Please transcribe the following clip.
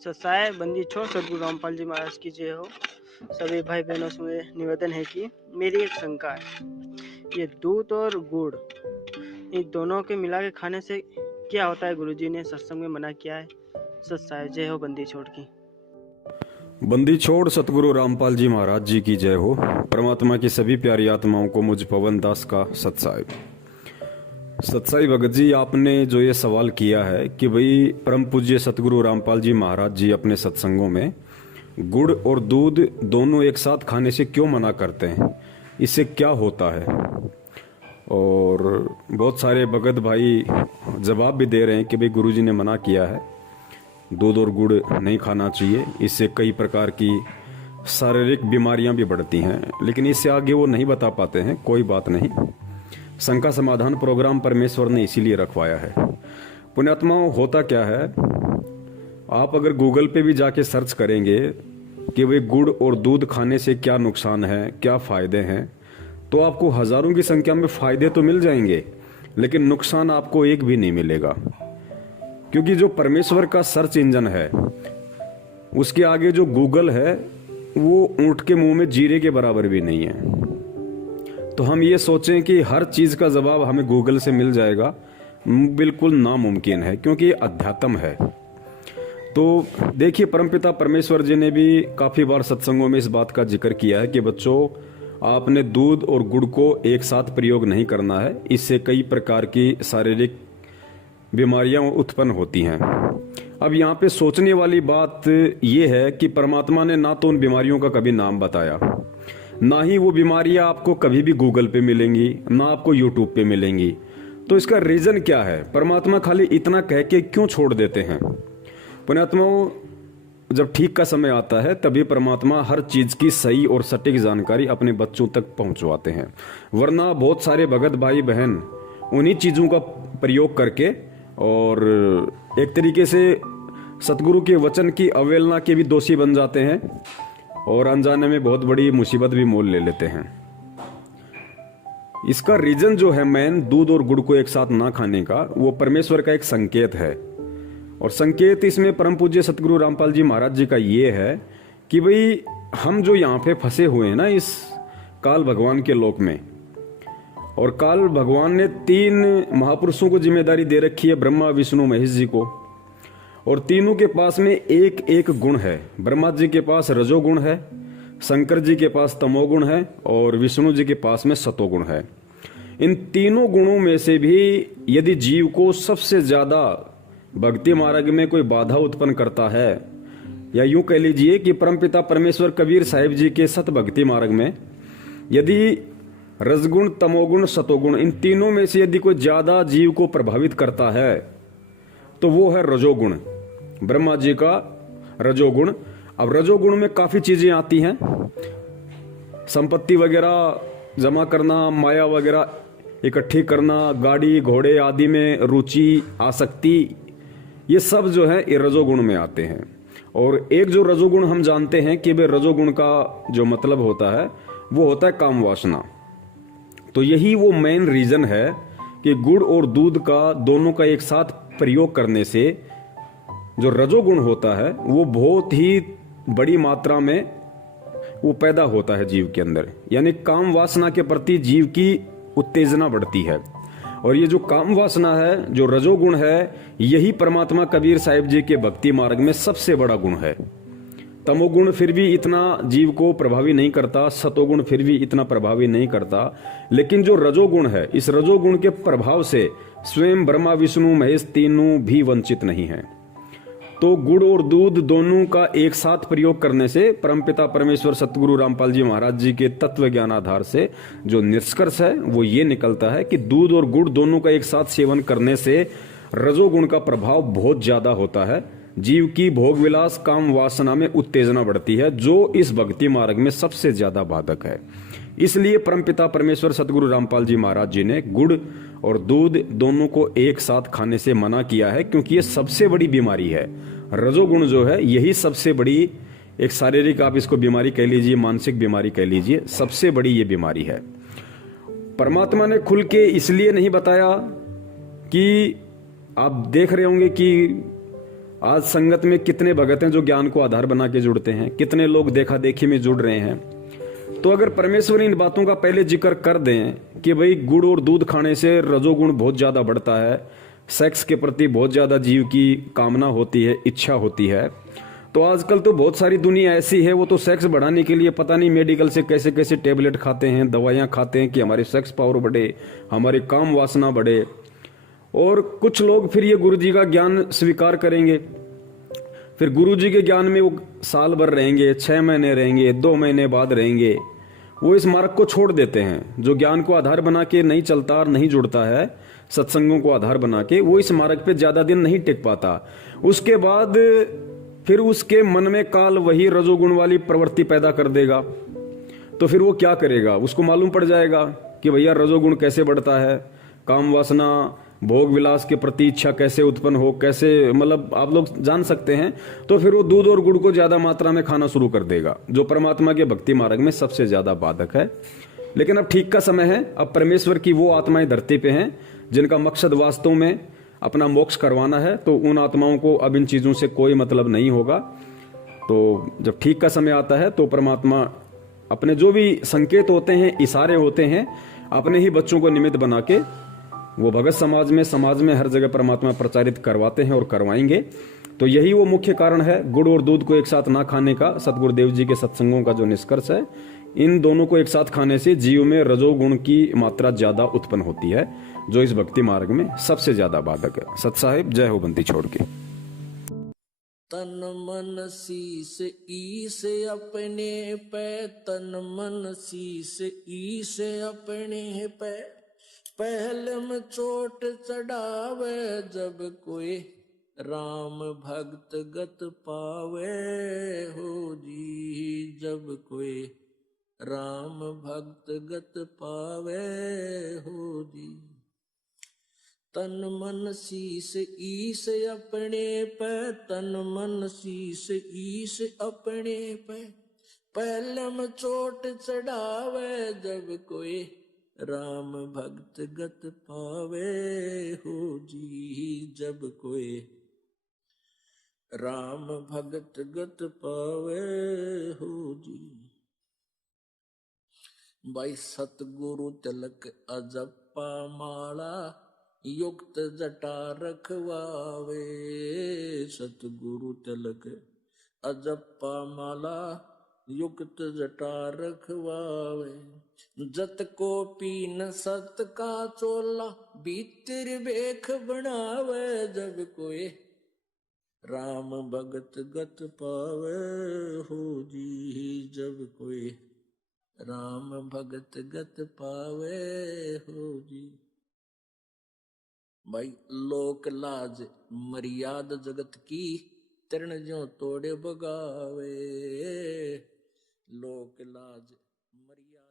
सत्साय बंदी छोड़ सदगुरु रामपाल जी महाराज की जय हो। सभी भाई बहनों से निवेदन है कि मेरी एक शंका है, ये दूध और गुड़ इन दोनों के मिला के खाने से क्या होता है? गुरुजी ने सत्संग में मना किया है। सत्साय जय हो बंदी छोड़ की। बंदी छोड़ सतगुरु रामपाल जी महाराज जी की जय हो। परमात्मा की सभी प्यारी आत्माओं को मुझ पवन दास का सत्साई। सत्साई भगत जी, आपने जो ये सवाल किया है कि भाई परम पूज्य सतगुरु रामपाल जी महाराज जी अपने सत्संगों में गुड़ और दूध दोनों एक साथ खाने से क्यों मना करते हैं, इससे क्या होता है। और बहुत सारे भगत भाई जवाब भी दे रहे हैं कि भाई गुरुजी ने मना किया है, दूध और गुड़ नहीं खाना चाहिए, इससे कई प्रकार की शारीरिक बीमारियां भी बढ़ती हैं। लेकिन इससे आगे वो नहीं बता पाते हैं। कोई बात नहीं, शंका समाधान प्रोग्राम परमेश्वर ने इसीलिए रखवाया है। पुण्यात्माओं, होता क्या है, आप अगर गूगल पे भी जाके सर्च करेंगे कि भाई गुड़ और दूध खाने से क्या नुकसान है, क्या फायदे हैं, तो आपको हजारों की संख्या में फायदे तो मिल जाएंगे, लेकिन नुकसान आपको एक भी नहीं मिलेगा। क्योंकि जो परमेश्वर का सर्च इंजन है, उसके आगे जो गूगल है वो ऊंट के मुंह में जीरे के बराबर भी नहीं है। तो हम ये सोचें कि हर चीज का जवाब हमें गूगल से मिल जाएगा, बिल्कुल नामुमकिन है, क्योंकि ये अध्यात्म है। तो देखिए, परमपिता परमेश्वर जी ने भी काफी बार सत्संगों में इस बात का जिक्र किया है कि बच्चों, आपने दूध और गुड़ को एक साथ प्रयोग नहीं करना है, इससे कई प्रकार की शारीरिक बीमारियां उत्पन्न होती हैं। अब यहाँ पे सोचने वाली बात यह है कि परमात्मा ने ना तो उन बीमारियों का कभी नाम बताया, ना ही वो बीमारियां आपको कभी भी गूगल पे मिलेंगी, ना आपको यूट्यूब पे मिलेंगी। तो इसका रीजन क्या है? परमात्मा खाली इतना कह के क्यों छोड़ देते हैं? पुण्यात्माओं, जब ठीक का समय आता है तभी परमात्मा हर चीज की सही और सटीक जानकारी अपने बच्चों तक पहुंचवाते हैं। वरना बहुत सारे भगत भाई बहन उन्हीं चीजों का प्रयोग करके और एक तरीके से सतगुरु के वचन की अवहेलना के भी दोषी बन जाते हैं और अनजाने में बहुत बड़ी मुसीबत भी मोल ले लेते हैं। इसका रीजन जो है मेन, दूध और गुड़ को एक साथ ना खाने का, वो परमेश्वर का एक संकेत है। और संकेत इसमें परम पूज्य सतगुरु रामपाल जी महाराज जी का ये है कि भाई हम जो यहाँ पे फंसे हुए हैं ना इस काल भगवान के लोक में, और काल भगवान ने 3 महापुरुषों को जिम्मेदारी दे रखी है, ब्रह्मा विष्णु महेश जी को, और तीनों के पास में एक एक गुण है। ब्रह्मा जी के पास रजोगुण है, शंकर जी के पास तमोगुण है, और विष्णु जी के पास में सतोगुण है। इन तीनों गुणों में से भी यदि जीव को सबसे ज्यादा भक्ति मार्ग में कोई बाधा उत्पन्न करता है, या यूं कह लीजिए कि परमपिता परमेश्वर कबीर साहिब जी के सत भक्ति मार्ग में यदि रजगुण, तमोगुण, सतोगुण, इन तीनों में से यदि कोई ज्यादा जीव को प्रभावित करता है तो वो है रजोगुण, ब्रह्मा जी का रजोगुण। अब रजोगुण में काफी चीजें आती हैं, संपत्ति वगैरह जमा करना, माया वगैरह इकट्ठी करना, गाड़ी घोड़े आदि में रुचि, आसक्ति, ये सब जो है ये रजोगुण में आते हैं। और एक जो रजोगुण हम जानते हैं कि वे रजोगुण का जो मतलब होता है वो होता है काम वासना। तो यही वो मेन रीजन है कि गुड़ और दूध का दोनों का एक साथ प्रयोग करने से जो रजोगुण होता है वो बहुत ही बड़ी मात्रा में वो पैदा होता है जीव के अंदर, यानी काम वासना के प्रति जीव की उत्तेजना बढ़ती है। और ये जो काम वासना है, जो रजोगुण है, यही परमात्मा कबीर साहिब जी के भक्ति मार्ग में सबसे बड़ा गुण है। तमोगुण फिर भी इतना जीव को प्रभावी नहीं करता, सतोगुण फिर भी इतना प्रभावी नहीं करता, लेकिन जो रजोगुण है, इस रजोगुण के प्रभाव से स्वयं ब्रह्मा विष्णु महेश तीनों भी वंचित नहीं है। तो गुड़ और दूध दोनों का एक साथ प्रयोग करने से परमपिता परमेश्वर सतगुरु रामपाल जी महाराज जी के तत्व ज्ञान आधार से जो निष्कर्ष है वो ये निकलता है कि दूध और गुड़ दोनों का एक साथ सेवन करने से रजोगुण का प्रभाव बहुत ज्यादा होता है। जीव की भोग विलास काम वासना में उत्तेजना बढ़ती है, जो इस भक्ति मार्ग में सबसे ज्यादा बाधक है। इसलिए परमपिता परमेश्वर सतगुरु रामपाल जी महाराज जी ने गुड़ और दूध दोनों को एक साथ खाने से मना किया है, क्योंकि ये सबसे बड़ी बीमारी है। रजोगुण जो है यही सबसे बड़ी एक शारीरिक, आप इसको बीमारी कह लीजिए, मानसिक बीमारी कह लीजिए, सबसे बड़ी ये बीमारी है। परमात्मा ने खुल के इसलिए नहीं बताया कि आप देख रहे होंगे कि आज संगत में कितने भगत हैं जो ज्ञान को आधार बना के जुड़ते हैं, कितने लोग देखा देखी में जुड़ रहे हैं। तो अगर परमेश्वर इन बातों का पहले जिक्र कर दें कि भाई गुड़ और दूध खाने से रजोगुण बहुत ज्यादा बढ़ता है, सेक्स के प्रति बहुत ज्यादा जीव की कामना होती है, इच्छा होती है, तो आजकल तो बहुत सारी दुनिया ऐसी है वो तो सेक्स बढ़ाने के लिए पता नहीं मेडिकल से कैसे कैसे टेबलेट खाते हैं, दवाइयाँ खाते हैं कि हमारी सेक्स पावर बढ़े, हमारी काम वासना बढ़े। और कुछ लोग फिर ये गुरु जी का ज्ञान स्वीकार करेंगे, फिर गुरु जी के ज्ञान में वो साल भर रहेंगे, 6 महीने रहेंगे, 2 महीने बाद रहेंगे, वो इस मार्ग को छोड़ देते हैं। जो ज्ञान को आधार बना के नहीं चलता और नहीं जुड़ता है, सत्संगों को आधार बना के, वो इस मार्ग पे ज्यादा दिन नहीं टिक पाता। उसके बाद फिर उसके मन में काल वही रजोगुण वाली प्रवृत्ति पैदा कर देगा। तो फिर वो क्या करेगा, उसको मालूम पड़ जाएगा कि भैया रजोगुण कैसे बढ़ता है, काम वासना भोग विलास के प्रति इच्छा कैसे उत्पन्न हो, कैसे मतलब आप लोग जान सकते हैं। तो फिर वो दूध और गुड़ को ज्यादा मात्रा में खाना शुरू कर देगा, जो परमात्मा के भक्ति मार्ग में सबसे ज्यादा बाधक है। लेकिन अब ठीक का समय है, अब परमेश्वर की वो आत्माएं धरती पे हैं जिनका मकसद वास्तव में अपना मोक्ष करवाना है, तो उन आत्माओं को अब इन चीजों से कोई मतलब नहीं होगा। तो जब ठीक का समय आता है तो परमात्मा अपने जो भी संकेत होते हैं, इशारे होते हैं, अपने ही बच्चों को निमित्त बना के वो भगत समाज में हर जगह परमात्मा प्रचारित करवाते हैं और करवाएंगे। तो यही वो मुख्य कारण है गुड़ और दूध को एक साथ ना खाने का। सतगुरुदेव जी के सत्संगों का जो निष्कर्ष है, इन दोनों को एक साथ खाने से जीव में रजोगुण की मात्रा ज्यादा उत्पन्न होती है, जो इस भक्ति मार्ग में सबसे ज्यादा बाधक है। सत साहिब जय हो बंदी छोड़ के। तन मन शीस ईस अपने पे, तन मन शीस ईस अपने पे, पहले में चोट चढ़ावे जब कोई राम भक्त गत पावे हो जी, जब कोई राम भक्त गत पावे हो जी। तन मन शीस ईस अपने पे, तन मन शीस ईस अपने पे, पहले में चोट चढ़ावे जब कोई राम भक्त गत पावे हो जी, जब कोई राम भक्त गत पावे हो जी। भाई सतगुरु तिलक अजप्पा माला, युक्त जटा रखवावे, सतगुरु तिलक अजप्पा माला, युक्त जटा रखवावे। जत को पीन सत का चोला, भीतर बेख बनावे जब कोई राम भगत गत पावे हो जी, जब कोई राम भगत गत पावे हो जी। भाई लोक लाज मर्याद जगत की, तृण ज्यों तोड़े बगावे, लोक लाज मर्यादा।